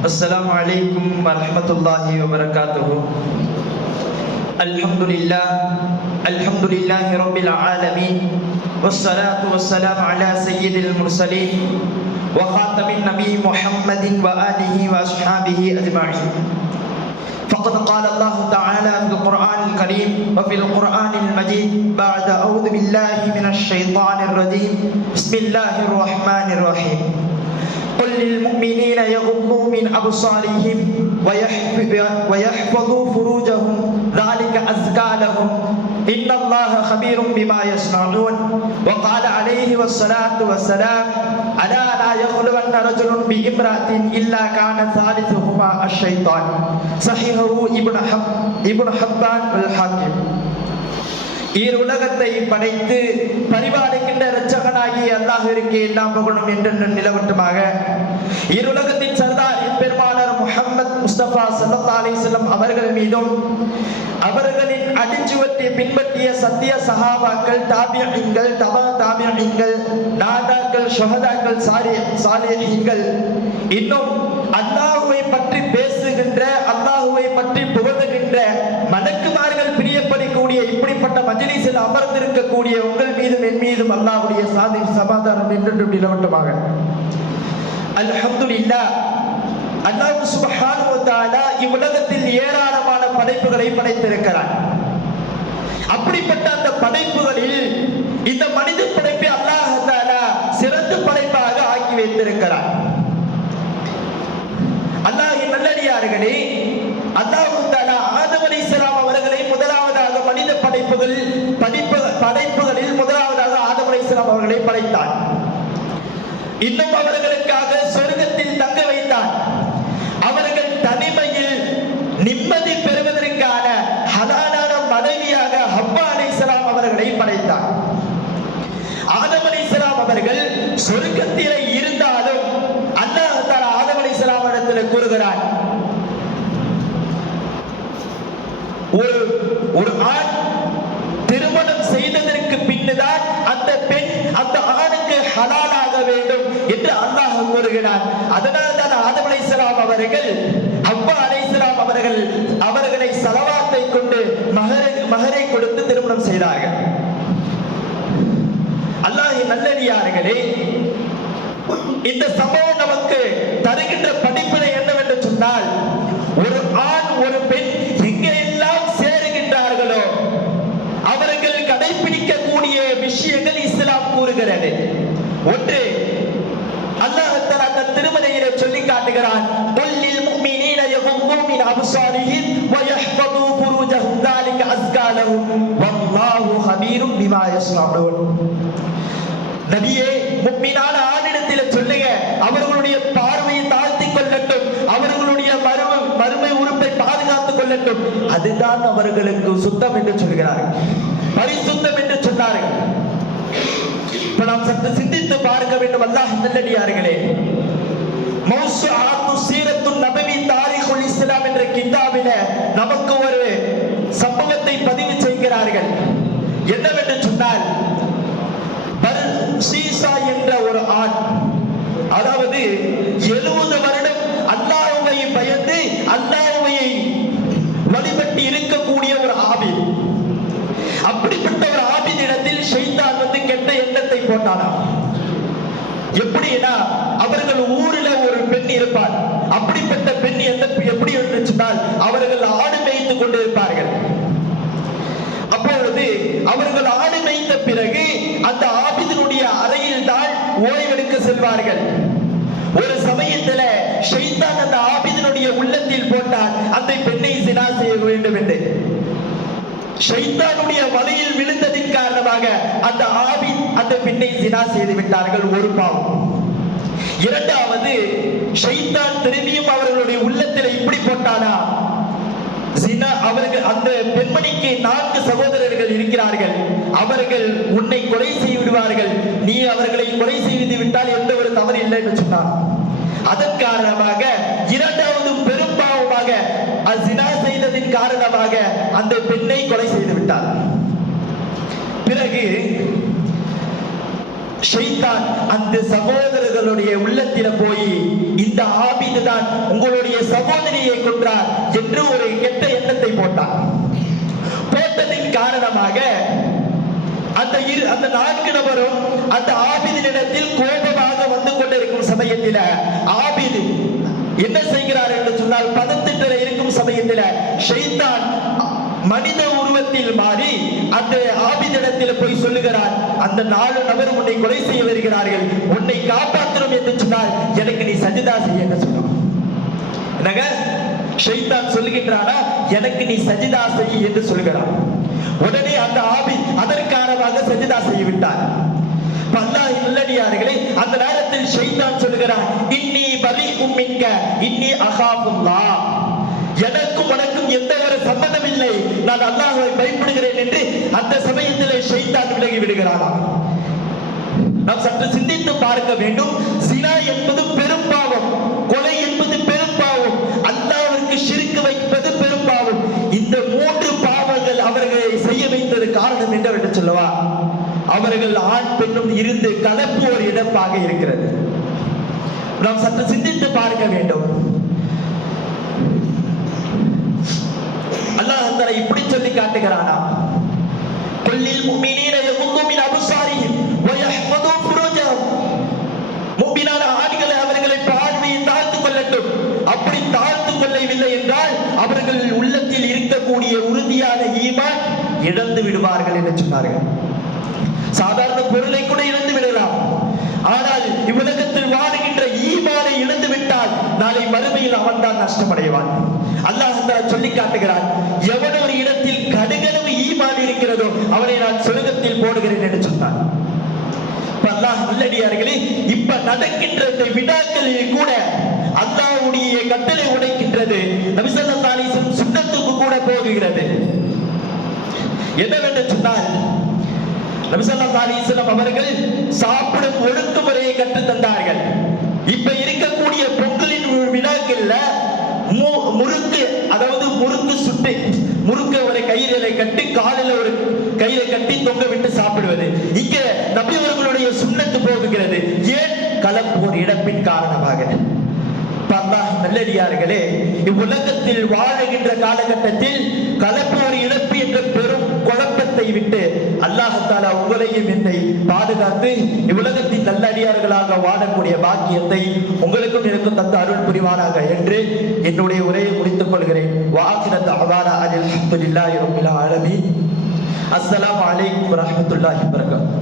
السلام عليكم ورحمة الله وبركاته. الحمد لله رب العالمين، والصلاة والسلام على سيد المرسلين وخاتم النبي محمد وآله وأصحابه أجمعين. فقد قال الله تعالى في القرآن الكريم وفي القرآن المجيد بعد أعوذ بالله من الشيطان الرجيم بسم الله الرحمن الرحيم. قل للمؤمنين يغضوا من أبصارهم ويحفظوا فروجهم ذلك أزكى لهم إن الله خبير بما يصنعون. وقال عليه الصلاة والسلام ألا لا يخلون رجل بامرأة إلا كان ثالثهما الشيطان. صحيحه ابن حبان والحاكم. ஈருலகத்தை படைத்து பரிபாலிக்கின்ற இரட்சகனாகிய அல்லாஹ்விற்கு எல்லா புகழும் என்றென்று நிலவட்டுமாக. ஈருலகத்தின் சர்தார் பெருமானார் முஹம்மது முஸ்தபா ஸல்லல்லாஹு அலைஹி வஸல்லம் அவர்கள் மீதும் அவர்களின் அடிச்சுவட்டை பின்பற்றிய சத்திய சஹாபாக்கள், தாபிஈன்கள், தபா தாபிஈன்கள், நாதாக்கள், ஷுஹதாக்கள், சாலிஹீன்கள், இன்னும் அல்லாஹ்வை பற்றி பேசுகின்ற, அல்லாஹ்வை பற்றி புகழுகின்ற மலக்குமார்கள் பிரியப்படக்கூடிய இப்படிப்பட்ட மஜ்லிஸில் அமர்ந்திருக்கக்கூடிய உங்கள் மீதும் என் மீதும் அல்லாஹ்வுடைய சாந்தி சமாதானம் என்றென்று நிலவட்டுமாக. அல்ஹம்துலில்லாஹ். அல்லாஹ் சுப்ஹானஹு வ தஆலா இவ்வுலகத்தில் ஏராளமான படைப்புகளை படைத்திருக்கிறார். அப்படிப்பட்ட அந்த படைப்புகளில் இந்த மனித படைப்பை அல்லாஹ் தஆலா சிறந்த படைப்பாக ஆக்கி வைத்திருக்கிறார். அல்லாஹ்வின் நல்லடியார்களே, அல்லாஹ் தஆலா ஆதம் அலைஹிஸ்ஸலாம் அவர்களை முதலாவதாக மனித படைப்புகளில் முதலாவதாக ஆதம் அலைஹிஸ்ஸலாம் அவர்களை படைத்தார். இன்னும் அவர்களுக்காக சொர்க்கத்தில் தங்க வைத்தார். அவர்கள் தனிமையில் நிம்மதி பெறுவதற்கான ஹலாலான மனைவியாக ஹவ்வா அலைஹிஸ்ஸலாம் அவர்களை படைத்தார். ஆதம் அலைஹிஸ்ஸலாம் அவர்கள் சொர்க்கத்திலே இருந்தாலும் அல்லாஹ் தஆலா ஆதம் அலைஹிஸ்ஸலாம் இடத்தில் கூறுகிறார், ஒரு ஆண் திருமணம் செய்ததற்கு பின்னுதான் அந்த பெண் அந்த ஆணுக்கு ஹலாலாக வேண்டும் என்று அல்லாஹ் கூறுகிறார். அதனால் தான் ஆதம் அலைஹிஸ்ஸலாம் அவர்கள் ஹவ்வா அலைஹிஸ்ஸலாம் அவர்களை ஸலவாத்தை கொண்டு மஹரை கொடுத்து திருமணம் செய்தார்கள். அல்லாஹ்வின் நல்லடியார்களே, இந்த சம்பவம் நமக்கு தருகின்ற படிப்பினை என்னவென்று சொன்னால், ஒரு ஆண் ஒரு பெண் எங்கெல்லாம் சேருகின்றார்களோ அவர்கள் கடைபிடிக்கக்கூடிய விஷயங்கள் இஸ்லாம் கூறுகிறது. ஒன்று, அல்லாஹ் தஆலா தன் திருமறையிலே சொல்லி காட்டுகிறான், குல்லில் முஃமினீன யகுது மின் அப்சாரிஹிம் வ யஹ்ஃபது ஃபுரூஜஹும் ذلك அஸ்கா லஹும் வல்லாஹு ஹபீரும் பிமா யஸ்னஊன். நபியே, முஃமினான ஆணிடத்திலே சொல்லுங்க, அவர்களுடைய பார்வையை தாழ்த்திக் கொள்ளட்டும், அவர்களுடைய மறுமை உறுப்பை பாதுகாத்துக் கொள்ளட்டும், அதுதான் அவர்களுக்கு சுத்தம் என்று சொல்கிறார்கள், பரிசுத்தம் என்று சொன்னார்கள். இப்ப நாம் சற்று சிந்தித்து பார்க்க வேண்டும். அல்லாஹ் நல்லடியார்களே, மௌசுஆத்து சீரத்து நபவி தாரிகுல் இஸ்லாம் என்ற கிதாபிலே நமக்கு ஒரு சம்பவத்தை பதிவு செய்கிறார்கள். என்னவென்று சொன்னால், சீசா என்ற ஒரு ஆண், அதாவது 70 வருடம் அல்லாஹ்வை பயந்து அல்லாஹ்வை வழிபட்டு இருக்கக்கூடிய ஒரு ஆபித். அப்படிப்பட்ட ஒரு ஆபித் இடத்தில் ஷைத்தான் வந்து கெட்ட எண்ணத்தை போட்டானாம். எப்படின்னா, அவர்கள் ஊரில் ஒரு பெண் இருப்பார். அப்படிப்பட்ட பெண் எப்படி என்று சொன்னால், அவர்கள் ஆடு மேய்த்து கொண்டிருப்பார்கள். அப்பொழுது அவர்கள் ஆடு மேய்த்த பிறகு அந்த ஆபிதினுடைய அறையில் தான் ஓய்வெடுக்க செல்வார்கள். ஒரு சமயத்தில் ஷைத்தான் அந்த ஆபிதினுடைய உள்ளத்தில் போட்டான், அந்த பெண்ணை ஸினா செய்ய வேண்டும் என்று. ஷைத்தானுடைய வலையில் விழுந்ததின் காரணமாக அந்த ஆபித் அந்த பெண்ணை ஸினா செய்து விட்டார்கள். ஒரு பாவம். இரண்டாவது, ஷைத்தான் திரும்பியும் அவர்களுடைய உள்ளத்தில் இப்படி போட்டானா, அவர்கள் அந்த பெண்மணிக்கு 4 சகோதரர்கள் இருக்கிறார்கள், அவர்கள் உன்னை கொலை செய்து விடுவார்கள், நீ அவர்களை கொலை செய்து விட்டால் எந்த ஒரு தவறு இல்லை என்று சொன்னார். அதன் காரணமாக இரண்டாவது பெரும்பாவமாக ஸினா செய்ததின் காரணமாக அந்த பெண்ணை கொலை செய்து விட்டார். பிறகு ஷைத்தான் அந்த சகோதரர்களுடைய உள்ளத்தில போய் இந்த இந்த ஆபீது தான் உங்களுடைய சகோதரியை கொன்றார் என்று ஒரு கெட்ட எண்ணத்தை போட்டார். போட்டதின் காரணமாக அந்த 4 நபரும் அந்த ஆபீதினிடத்தில் கோபமாக வந்து கொண்டிருக்கும் சமயத்தில் ஆபீது என்ன செய்கிறார் என்று சொன்னால், பதத்திட்டல இருக்கும் சமயத்தில் ஷைத்தான் மனித உருவத்தில் மாறி அந்த ஆபீதிடத்தில் போய் சொல்லுகிறார், அந்த 4 நபர் உன்னை கொலை செய்ய வருகிறார்கள், உன்னை காப்பாற்றணும் என்று சொன்னால் எனக்கு நீ சஜிதா செய்ய என்று சொன்னான். என்னங்க ஷைத்தான் சொல்லுகின்றானா, எனக்கு நீ சஜிதா செய்ய என்று சொல்கிறான். உடனே அந்த ஆபீத் அதற்கானமாக சஜிதா செய்துவிட்டார். அல்லாஹ் நல்லடியார்களே, அந்த நேரத்தில் ஷைத்தான் சொல்லுகிறான், இன்னி பரீஉம் மின்க இன்னி அகாஃபுல்லாஹ், எனக்கும் உனக்கும் எந்த ஒரு சம்பந்தம் இல்லை, நான் அல்லாஹ்வை பயப்படுகிறேன் என்று அந்த சமயத்தில் ஷைத்தான் விலகி விடுகிறானா. நாம் சற்று சிந்தித்து பார்க்க வேண்டும். ஸினா என்பது பெரும் பாவம், கொலை என்பது பெரும் பாவம், அல்லாஹ்விற்கு ஷிர்க் வைப்பது பெரும் பாவம். இந்த 3 பாவங்கள் அவர்களை செய்ய வைத்தது காரணம் என்னவென்று சொல்லவா, அவர்கள் ஆண் பெண்ணும் இருந்து கலப்பு ஒரு இடப்பாக இருக்கிறது. நாம் சற்று சிந்தித்து பார்க்க வேண்டும். அல்லாஹ் தஆலா இப்படி சொல்லி காட்டுகிறானா, குல்லில் முஃமினீன யகுது மின் அப்சாரிஹிம் வ யஹ்ஃபது ஃபுரூஜஹும், முஃமினான ஆண்கள் அவர்களை பார்வையை தாழ்த்துக் கொள்ளட்டும். அப்படி தாழ்த்துக் கொள்ளவில்லை என்றால் அவர்கள் உள்ளத்தில் இருக்கக்கூடிய உறுதியான ஈமான் இழந்து விடுவார்கள் என்று சொன்னார்கள். சாதாரண பொருளை கூட இழந்து விடலாம், ஆனால் இவ்வுலகத்தில் வாழுகின்ற ஈமானை இழந்து விட்டால் நாளை மறுமையில் அவன் தான் நஷ்டமடைவான். அல்லாஹ் தஆலா சொல்லி காட்டுகிறான், எவன் ஒரு இடத்தில் கடுகளவு ஈமான் இருக்கிறதோ அவனை நான் சொர்க்கத்தில் போடுகிறேன் என்று சொன்னான். அல்லாஹ் நல்லடியார்களே, இப்ப நடக்கின்ற இந்த வினாக்களில் கூட அல்லாஹ்வுடைய கட்டளை உடைக்கின்றது, நபி ஸல்லல்லாஹு அலைஹி வஸல்லம் சுன்னத்துக்கு கூட போகுகிறது. என்னவென்று சொன்னால், நபி ஸல்லல்லாஹு அலைஹி வஸல்லம் அவர்கள் சாப்பிடும் ஒழுங்குமுறையை கற்றுத் தந்தார்கள். இப்ப இருக்கக்கூடிய பொங்கலின் வினாக்கள்ல முறுக்கு, அதாவது முறுக்கு சுட்டு முறுக்க ஒரு கயிறை கட்டி காலில் ஒரு கயிறை கட்டி தொங்க விட்டு சாப்பிடுவது, இங்க நபி அவர்களுடைய சுன்னத்து போகுகிறது. ஏன்? கலப்போர் இழப்பின் காரணமாக. அல்லாஹ் நல்லடியார்களே, இவ்வுலகத்தில் வாழுகின்ற காலகட்டத்தில் கலப்போர் இழப்பு என்ற பெரும் குழப்பத்தை விட்டு அல்லாஹ் தஆலா உங்களையும் என்னை பாதுகாத்து இவ்வுலகத்தின் நல்லடியார்களாக வாழக்கூடிய பாக்கியத்தை உங்களுக்கும் எனக்கும் தந்த அருள் புரிவானாக என்று என்னுடைய உரையை முடித்துக் கொள்கிறேன். வஆகிரு தஅவானா அல்ஹம்துலில்லாஹி ரப்பில் ஆலமீன். அஸ்ஸலாமு அலைக்கும் வரஹ்மத்துல்லாஹி வபரகாத்துஹு.